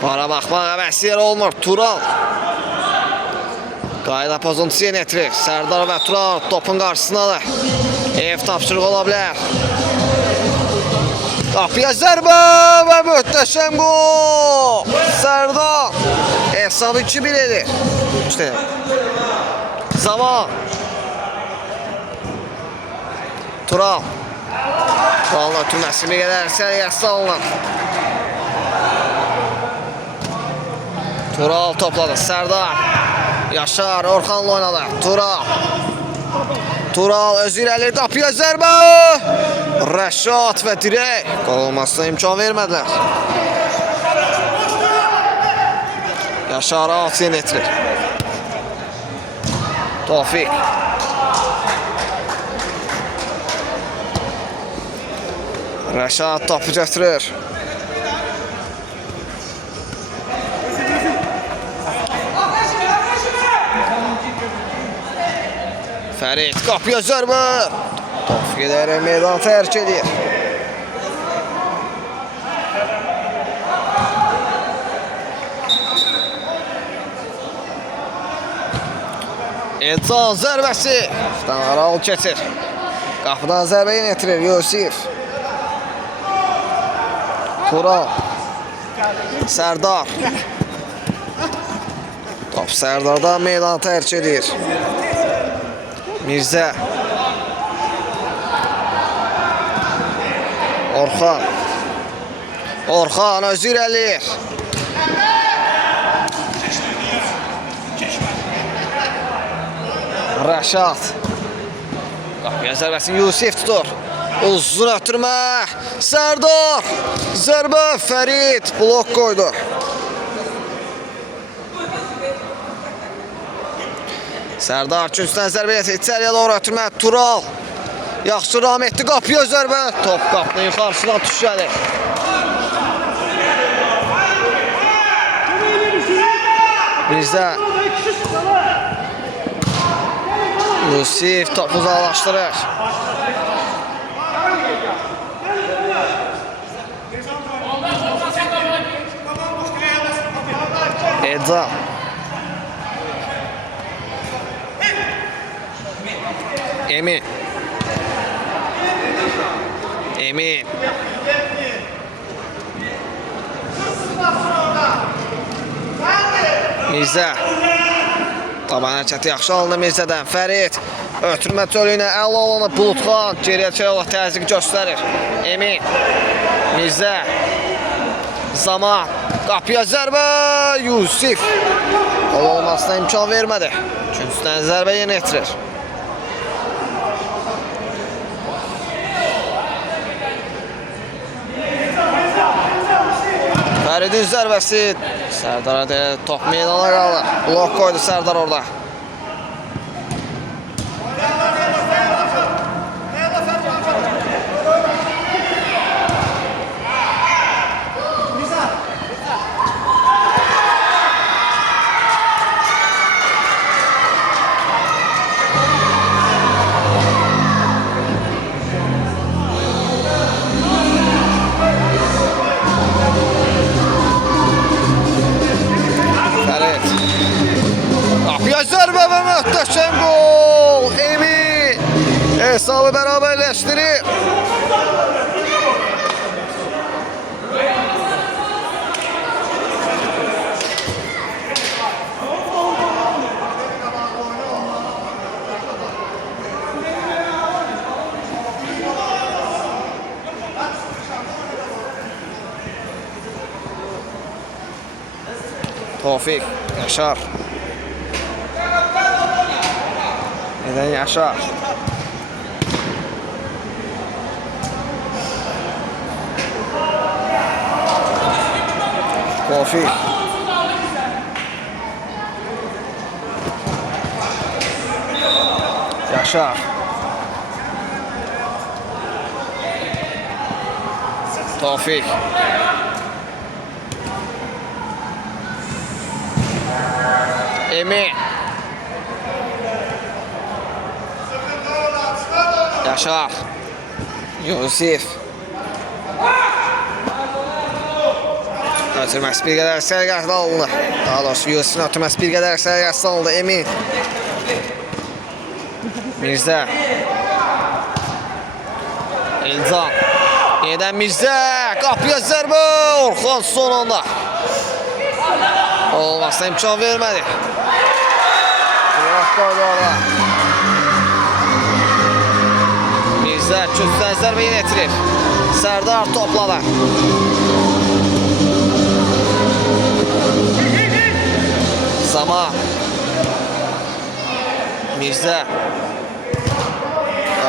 Para baxmaq əvəsi yer olmur. Tural. Qayda pozuntusu yeni etirir. Sərdar və Tural topun qarşısındadır. Ev tapşırıq ola bilər. Qapıya zərbə və möhtəşəm gol. Sərdar. Hesabı 2-1 edir. Zaman. Tural. Tural'ın ötürməsi bir qədər səliyyəsi alınır. Tural topladı. Sərdar. Yaşar Orxanla oynadı. Tural. Tural özü irəlir. Qapıya zərbə. Rəşad və dirək. Qol olmasına imkan vermədilər. Yaşar Alçin etirir. Tofik. Rəşad topu götürür. Fərid qapıya zərbə. Top gedərək meydan tərk edir. Edcan zərbəsi. Aral keçir. Qapıdan zərbə yenə etirir Yusif. Tural. Sərdar. Top Sərdardan meydan tərk edir. Mirzə. Orxan. Orxan özü irəlir. Rəşad. Qapıya zərbəsini Yusif tutur. Uzun ötürmə. Sərdar. Zərbə. Fərid blok qoydu. Sərdar üçüncüdən zərbə yetir. İçəriyə doğru ötürmə. Tural. Yaxşı ram etdi. Qapıya zərbə. Top qapının yuxarısından düşədi. Mirzə. Yusif topu uzaqlaşdırır. Edza. Emin. Emin. Mirzə. Taban hərəkəti yaxşı alındı Mirzədən. Fərid. Ötürmə çölüyünə əl olanı Bulutxan. Geriyə çəyələ təzyiq göstərir. Emin. Mirzə. Zaman. Qapıya zərbə. Yusif. Qol olmasına imkan vermədi. Üçüncüdən zərbə yenə etirir. Fəridin zərbəsi. Sərdar top meydana qalır. Blok koydu Sərdar orada. Zərbə və möhtəşəm gol. Emin hesabı bərabərləşdirir. Tofik. Yaşar. Neden Yaşar? Tofik. Yaşar. Tofik. Emin. Yaşar. Yusif. Ötürməsi bir qədər sərgərdə alındı. Daha doğrusu Yusuf'un ötürməsi bir qədər sərgərdə alındı. Emin. Mirzə. Elcan. Yeniden Mirzə. Qapıya zərbə. Orxan son anda. Olmazsa imkan vermədi. Biraz qoydu orada. Mirzə kökdən zərbə yenə etirir. Sərdar topladı. Zaman. Mirzə.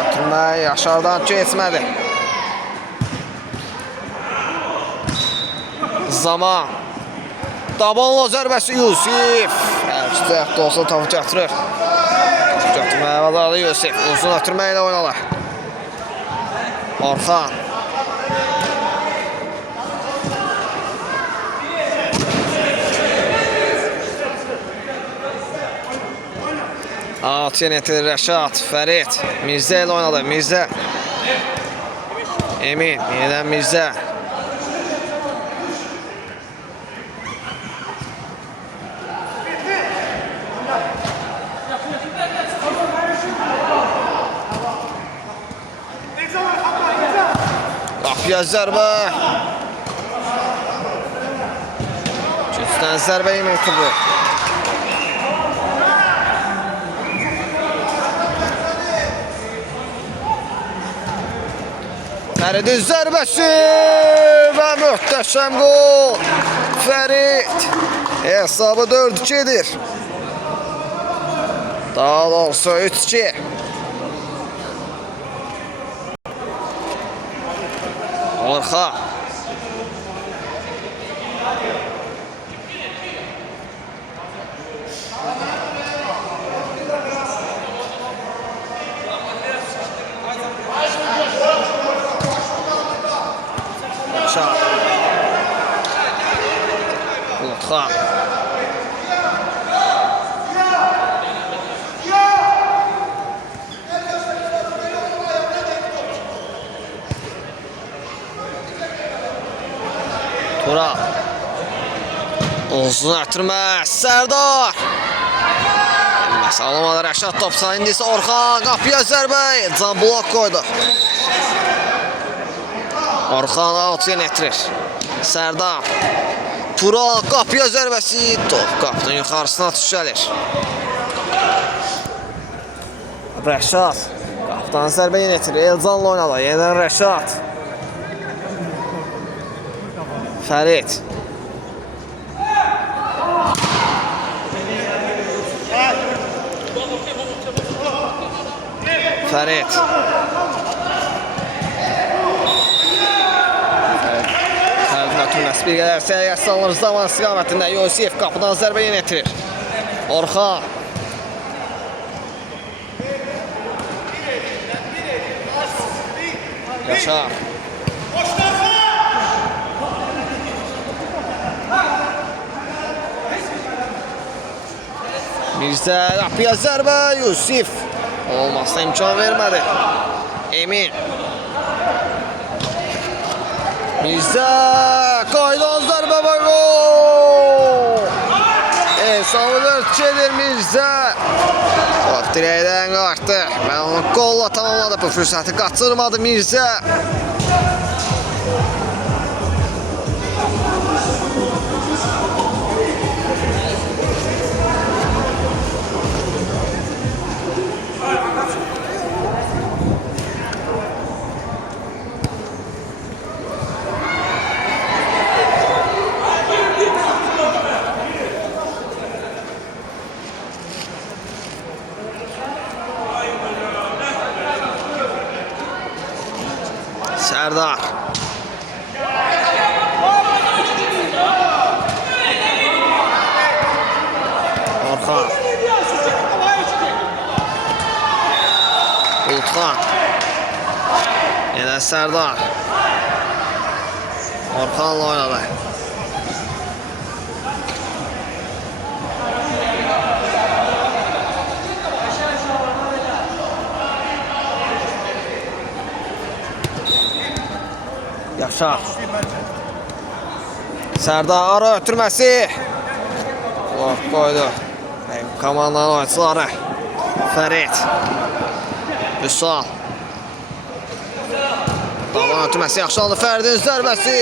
Ötürmə Yaşardan keçmədi. Zaman. Dabanla zərbəsi Yusuf. Hər iki tərəfdə olsa topu gətirir. Götürməyə bacardı Yusuf. Uzun ötürmə ilə oynadı. Orxan. At yönetilir Rəşad. Fərid. Mirzə ilə oynadı. Mirzə. Emin. Yeniden Mirzə. Qapıya zərbə. Kökdən zərbə yenə oturdu. Fəridin zərbəsi və möhtəşəm gol. Fərid hesabı 4-2'dir. Daha doğrusu 3-2. Orxan. Yaşar. Bulutxan. Tural. Uzun ötürmə. Sərdar. Elməsi alamadı Rəşad topsa. İndi isə Orxan. Qapıya zərbə. Can blok qoydu. Orxan out yönetirir. Sərdar. Tural qapıya zərbəsi. Top qapının yuxarısına düşəlir. Rəşad. Qapıdan zərbə yönetirir. Elcanla oynadı. Yenən Rəşad. Fərid. Fərid. Ötürməsi bir qədər sərgəsi alınır zaman istiqamətində. Yusuf qapıdan zərbə yönetirir. Orxan. Yaşar. Mirzə qapıya zərbə. Yusuf. Olmazsa imkan vermədi. Emin. Mirzə qaydan zərbə və gol. Hesabı 4-2'dir Mirzə. Top dirəkdən qaçdı və onu golla tamamladı. Bu fürsəti qaçırmadı Mirzə. Sərdar. Orxan. Bulutxan. Yenə Sərdar. Orxanla oynadı. Yaşar. Sərdar ara ötürməsi. Blok qoydu. Komandanın oyuncuları. Fərid. Vüsal. Davan ötürməsi yaxşı aldı. Fəridin zərbəsi.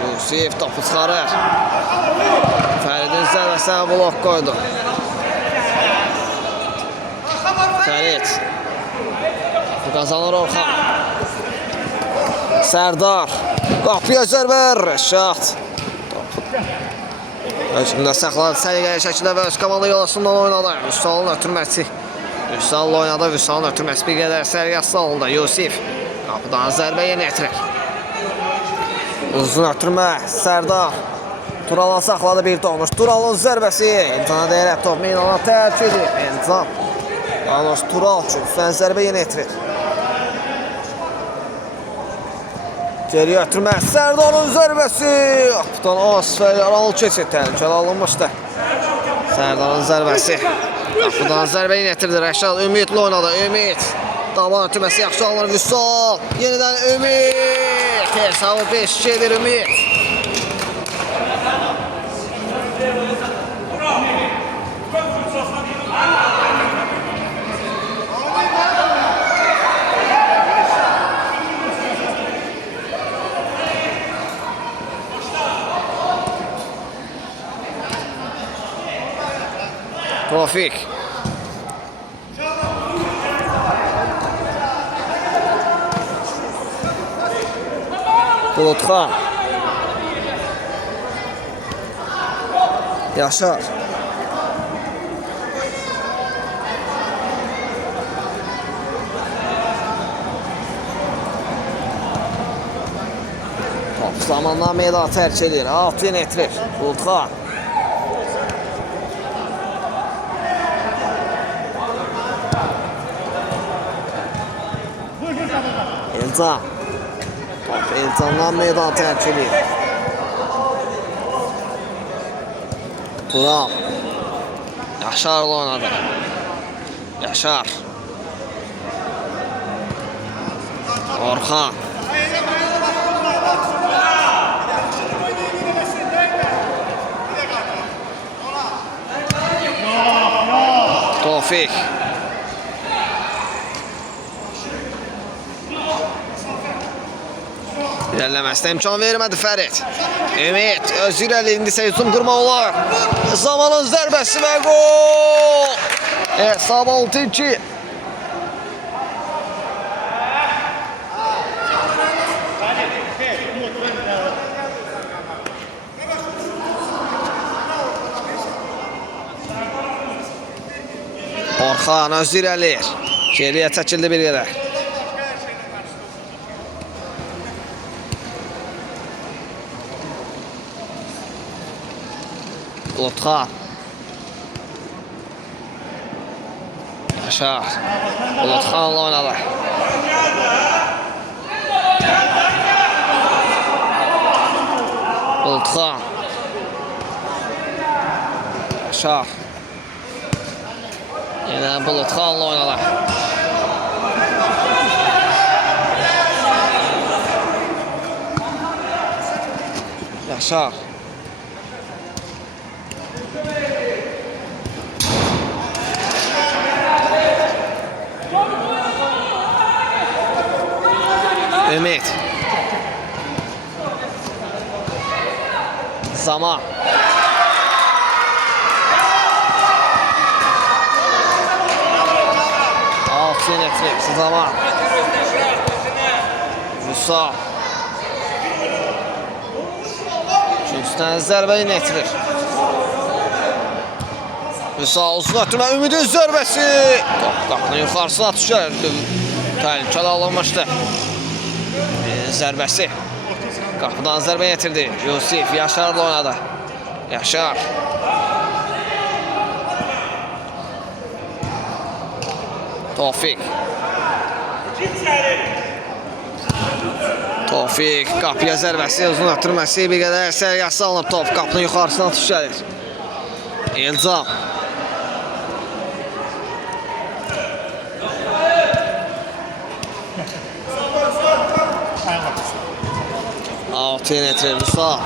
Yusif topu çıxarır. Fəridin zərbəsinə blok qoydu. Fərid. Topu qazanır Orxan. Sərdar. Qapıya zərbə. Rəşad. Özündə saxladı. Səliqəli şəkildə və öz komanda yolasından oynadı. Vüsalın ötürməsi. Vüsal oynadı. Vüsalın ötürməsi bir qədər səliqəsiz alındı. Yusif. Qapıdan zərbə yenə etirir. Uzun ötürmə. Sərdar. Tural'ın saxladı bir donuş. Tural'ın zərbəsi. İmtihana deyərək top meydana tərk edir. İmtihan. Donuş Tural üçün. Üstən zərbə yenə etirir. Geriyə ötürmə. Sərdarın zərbəsi. Qapıdan Asfer yaralı keçir. Təhlükəli alınmışdı. Sərdarın zərbəsi. Qapıdan zərbə yenə etirdi. Rəşad ümidli oynadı. Ümid. Davan ötürməsi yaxşı alınır. Vüsal. Yenidən Ümid. Hesabı 5-2 edir Ümid. Tofik. Bulutxan. Yaşar. Top zamanla meydan tərk edir. Alt yenə etirir. Bulutxan. Elcan. Top Elcan'dan meydan tərk edir. Tural. Yaşar'la oynadı. Yaşar. Orxan. Tofik. İlerlemesine imkan vermedi Fərid. Ümid öz irəli indisə hücum qırma olar. Zamanın zərbəsi və gol. Hesab 6-2. Orxan öz irəli. Geriyə çəkildi bir qədər. Bulutxan. Yaşar. Bulutxan'la oynadı. Bulutxan. Yaşar. Yine Bulutxan'la oynadı. Yaşar. Ümid. Zaman. Alt yönetmek. Zaman. Vüsal. Üstten zərbə yönetilir. Vüsal uzun ötürmə. Ümidin zərbəsi. Qapının yuxarısına düşər. Təhlükəli alınmışdı. Zərbəsi. Qapıdan zərbə yetirdi. Yusif Yaşar'la oynadı. Yaşar. Tofik. Tofik qapıya zərbəsi, uzun ötürməsi bir qədər sərgəsi alınıb top. Qapının yuxarısına düşəlir. Elcan. Altı yönetilir Vüsal.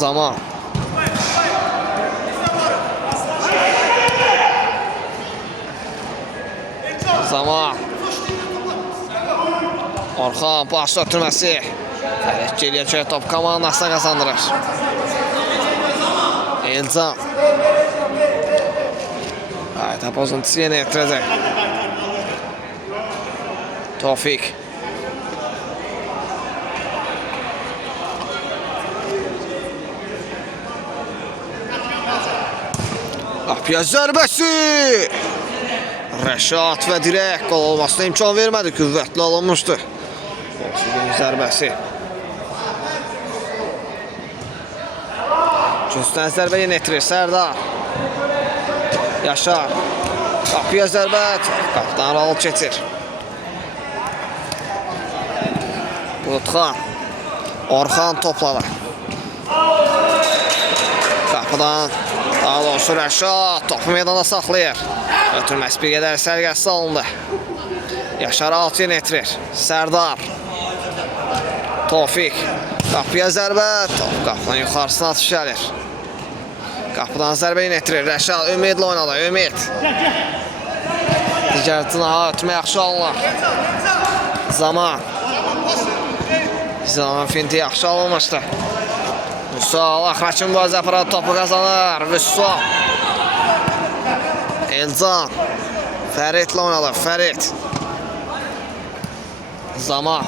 Zaman. Zaman. Orxan baş ötürməsi. Fərid geriyə çəkir, top komandasına qazandırır. Elcan. Hayda pozuntusu yenə etirazı. Tofik. Qapıya zərbəsi. Rəşad və dirək qol olmasına imkan vermədi. Qüvvətli alınmışdı. Tofigin zərbəsi. Cüstdən zərbə yenə etirir. Sərdar. Yaşar. Qapıya zərbət. Qapıdan Raul keçir. Bulutxan. Orxan topladı. Qapıdan daha doğrusu Rəşad topu meydana saxlayır. Ötürməsi bir qədər sərgəsi alındı. Yaşar alt yenə etirir. Sərdar. Tofik. Qapıya zərbət. Top qapıdan yuxarısına atış gəlir. Qapıdan zərbə yenə etirir. Rəşad ümidlə oynadı. Ümid. Digər cınaha ötmə yaxşı alınır. Zaman. Zaman finti yaxşı alınmışdı. Vüsal. Axraçın bazı aparat topu qazanır. Vüsal. Elcan. Fəridlə oynadı. Fərid. Zaman.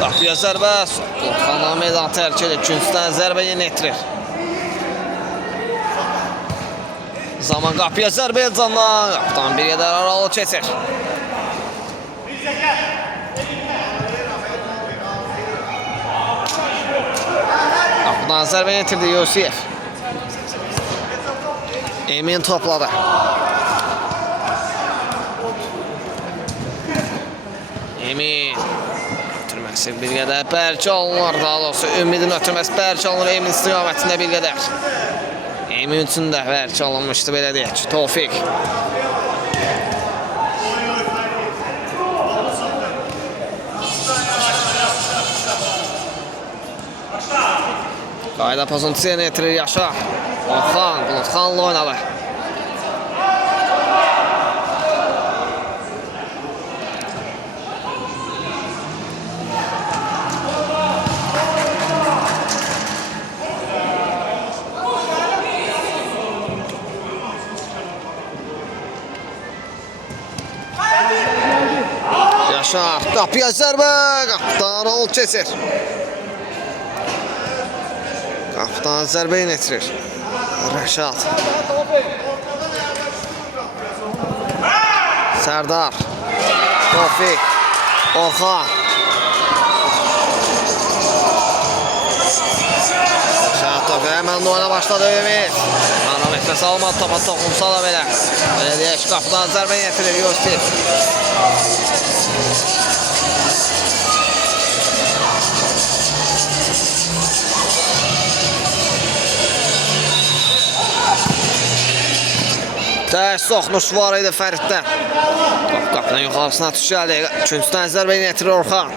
Qapıya zərbə. Bulutxandan meydan tərk edir. Küncdən zərbə yenə etirir. Zaman qapıya zərbə Elcandan. Qapıdan bir qədər aralı keçir. Qapıdan zərbə yetirdi Yusif. Emin topladı. Emin. Ötürməsi bir qədər bərk alınır. Daha doğrusu Ümidin ötürməsi bərk alınır. Emin istiqamətində bir qədər. Emin üçün də bərk alınmışdı belə deyək. Tofik. Qayda pozuntusu yenə etirir Yaşar. Orxan, Bulutxanla oynadı. Yaşar, qapıya zərbə. Qapıdan Raul keçir. Qapıdan zərbə yenə etirir. Rəşad. Sərdar. Tofik. Orxan. Rəşad topu həmən oyuna başladı Ümid. Anam etməsi almadı topa toxunsa da belə. Belə deyək, qapıdan zərbə yenə etirir Yusif. Tərs soxmuş var idi Fəriddən. Qapıdan yuxarısına tuş gəldi. Küncdən zərbə yenə etirir Orxan.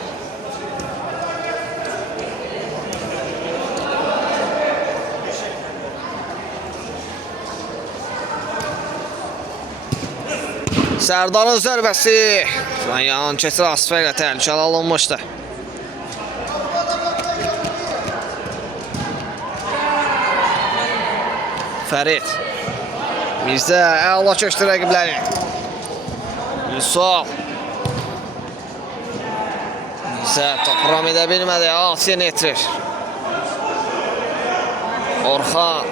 Sərdarın zərbəsi. Yan keçir Asfə ilə təhlükəli alınmışdı. Fərid. Mirzə əla köşdü rəqibləri. Vüsal. Mirzə topu ram edə bilmədi. Asiyə etirir. Orxan.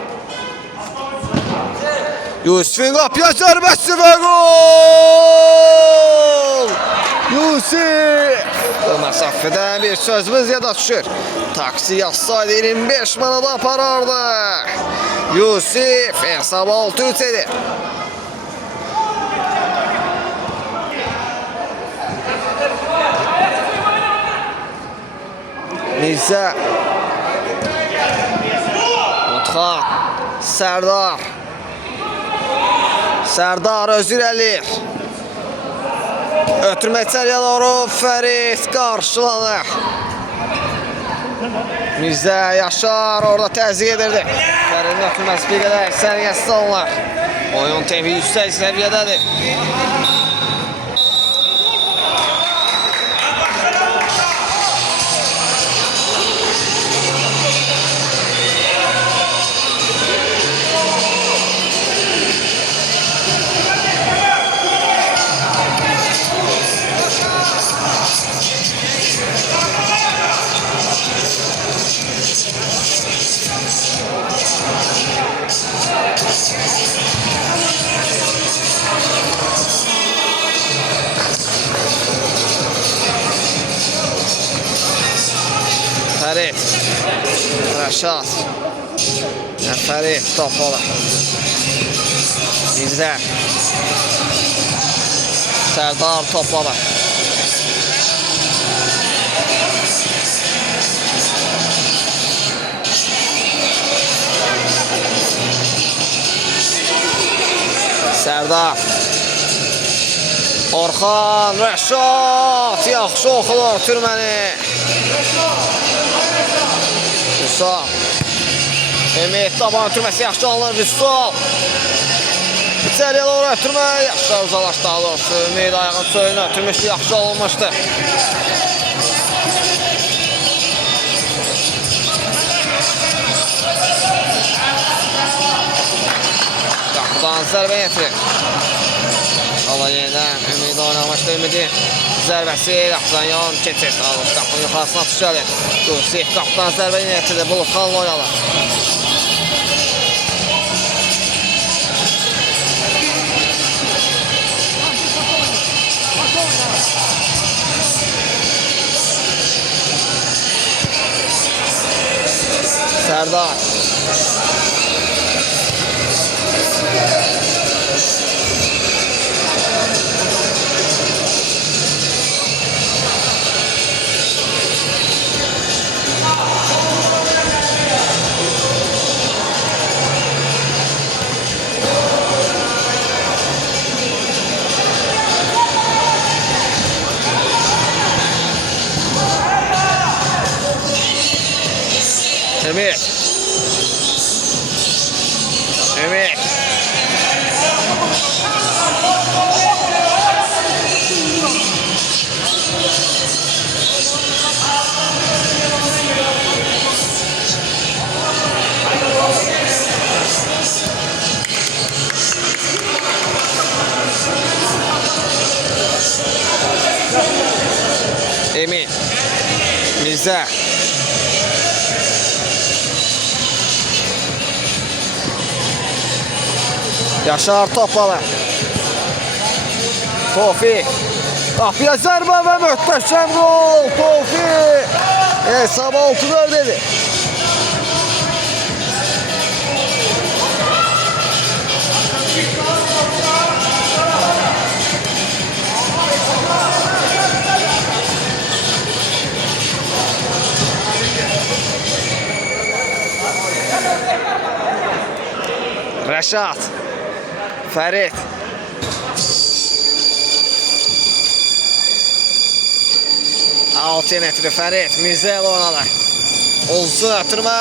Yusifin qapıya zərbəsi və gol! Yusif! Bu məsafədən bir sözümüz yada düşür. Taksi yazsaydı 25 manada aparardı. Yusif hesabı 6-3 edir. Mirzə. Utxan. Sərdar. Sərdar özür eləyir. Ötürmə içəriyə doğru Fərid qarşılanır. Mirzə, Yaşar orada təzyiq edirdi. Fəridin ötürməsi bir qədər səviyyəsiz olurlar. Oyun tempi yüksək səviyyədədir. Fərid, Rəşad, Fərid top olur. Mirzə, Sərdar topladı. Sərdar, Orxan, Rəşad, yaxşı oxudur türməni. Vüsal, Ümid taban ötürməsi yaxşı alınır. Vüsal, içəriyə doğru ötürmə, yaxşı uzalaşdı doğrusu. Ümid ayağın söyünü ötürmüşdü, yaxşı olunmuşdu. Qapıdan zərbə getirir. Allah yenidən Ümid oynamışdı. Ümidin zərbəsi qapıdan yan keçir. Qapının yuxarısına atış gəlir. Qusif qapıdan zərbə getirdi. Bulutxanla oynadı. Sərdar, Ümid, Ümid, Emin, Mirzə, Yaşar topladı. Tofik. Qapıya zərbə və möhtəşəm gol. Tofik. Hesab 6-4 dedi. Rəşad, Fərid, altı metri Fərid, Mirzə ilə oynadı. Uzun ötürmə.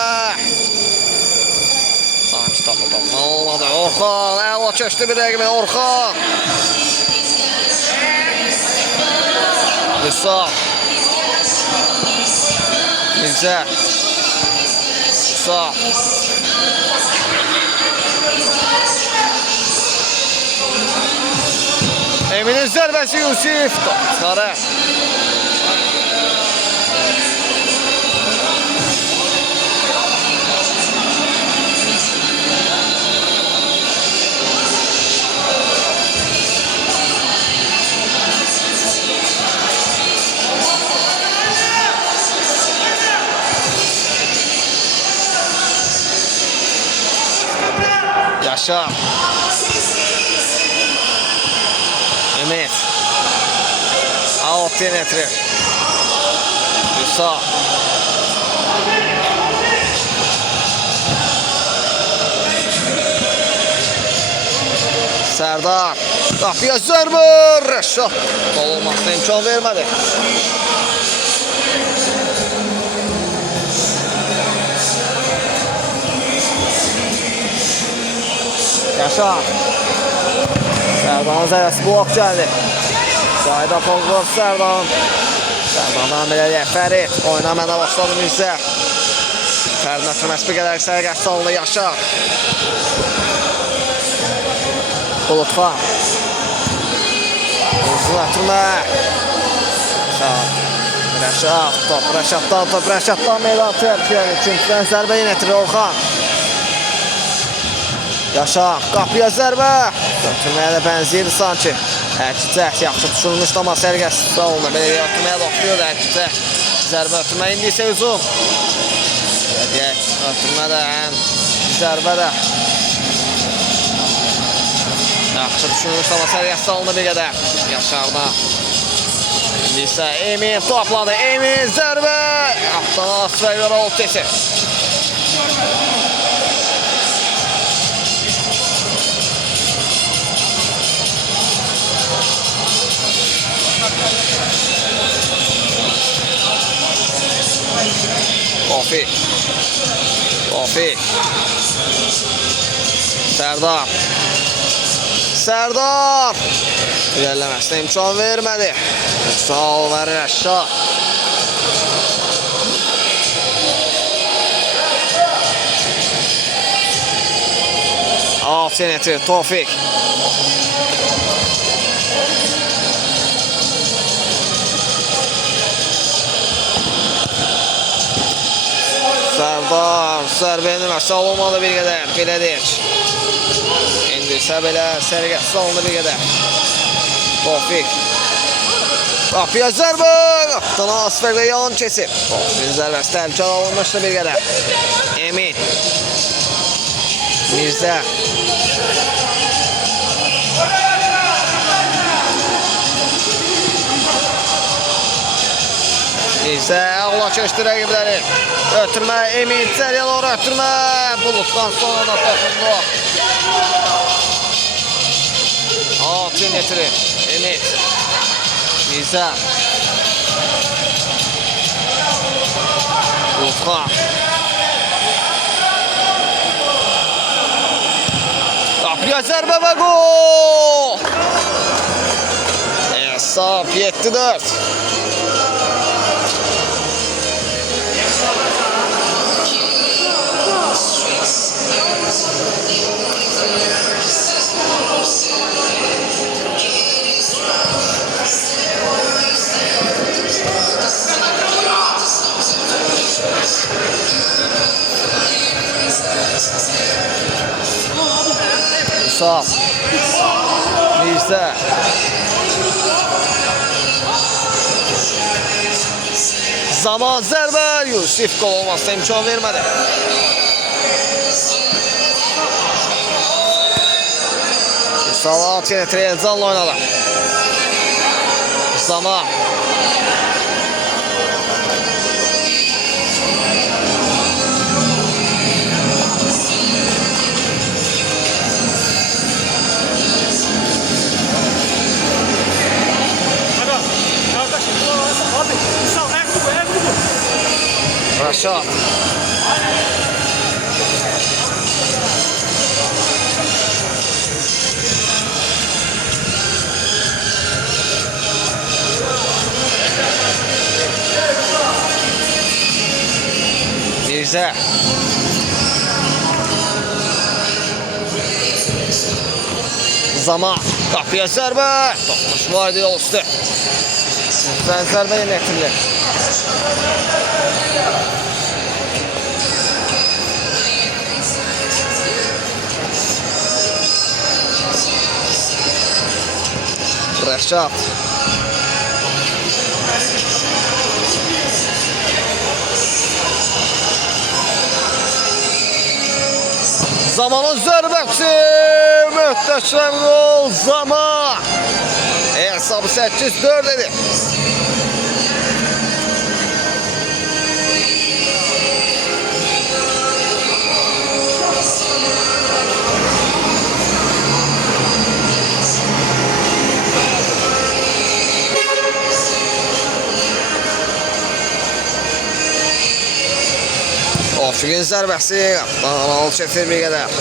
Sanki topu olmadı. Orxan, əla köşdü bir rəqibin Orxan. Vüsal, Mirzə, Vüsal. Emin'in zərbəsi Yusif. Sarı. Yaşar. Ümid. 6 metre. Vüsal. Sərdar. Qapıya zərbə. Rəşad. Gol olmasına imkan vermədi. Yaşar. Sərdanın zərbəsi blok gəldi. Cahida Tolqov Sərdan. Sərdandan belə Fərid. Oynamada başladı Mirzə. Fəridin ötürməsi bir qədər sərgəs salındı Yaşar. Bulutxan. Uzun ötürmə. Yaşar. Rəşad. Top Rəşaddan. Top Rəşaddan meydan tərkiyəli. İkinciden zərbə yönətilir Orxan. Yaşar. Qapıya zərbə. Ötürməyə də bənziyirdi sanki. Əkicək yaxşı düşürülmüşdü amma sərgəs salındı. Belə bir ötürməyə də oxuyurdu Əkicək. Zərbə ötürmə indi isə hücum. Ötürmə də zərbə də. Yaxşı düşünülmüş amma sərgəs salındı bir qədər. Yaşarda. İndi isə Emin topladı. Emin zərbə. Yaxdan Asfəqlər oldu keçir. Tofik. Tofik. Sərdar. Sərdar. İlerləməsinə imkan vermədi. Sağ ol və Rəşad. Alt yönetiyor Tofik. Sərdar. Zərbənin aşağı olmalı bir qədər. Belə deyək. İndi isə belə sərgəs salındı bir qədər. Tofik. Qapıya zərbə. Qapıdan Asfəqlə yan kesib. Tofikin zərbəsi təhlükə alınmışdı bir qədər. Emin. Mirzə. Mirzə ağla keçdi rəqibləri. Ötürmə Emin içəriyə doğru ötürmə. Bulutdan sonra da toxundu. Altın getirir. Emin. Mirzə. Bulutxan. Qapıya zərbə və gol. Hesab 7-4. Sağ. Mirzə. Zaman zərbə. Yusif qol olmasına imkan vermədi. Salat yine Trezan'la oynadı. Zaman. Rəşad. Mirzə. Zaman. Qapıya zərbə. Toxunuş var idi yol üstü. Zərbə yönətirilir. Rəşad. Zamanın zərbəsi. Möhtəşəm gol. Zaman. Hesabı 8-4 idi. Tofiqin zərbəsi. Al çətir bir qədər.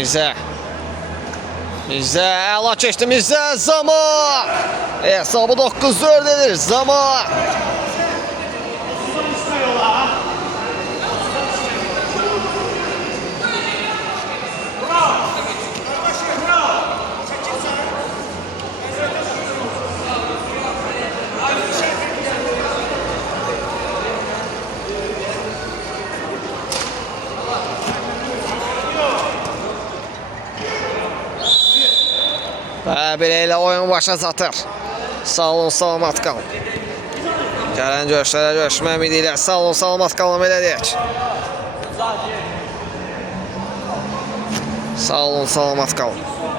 Mirzə. Mirzə, əla keçdi Mirzə, Zaman. Hesabı 9-4 edir, Zaman. Və belə oyun başa çatır. Sağ olun, salamat qalın. Gələn görüşlərə görüşmək ümidi ilə sağ olun, salamat qalın, belə deyək. Sağ olun, salamat qalın.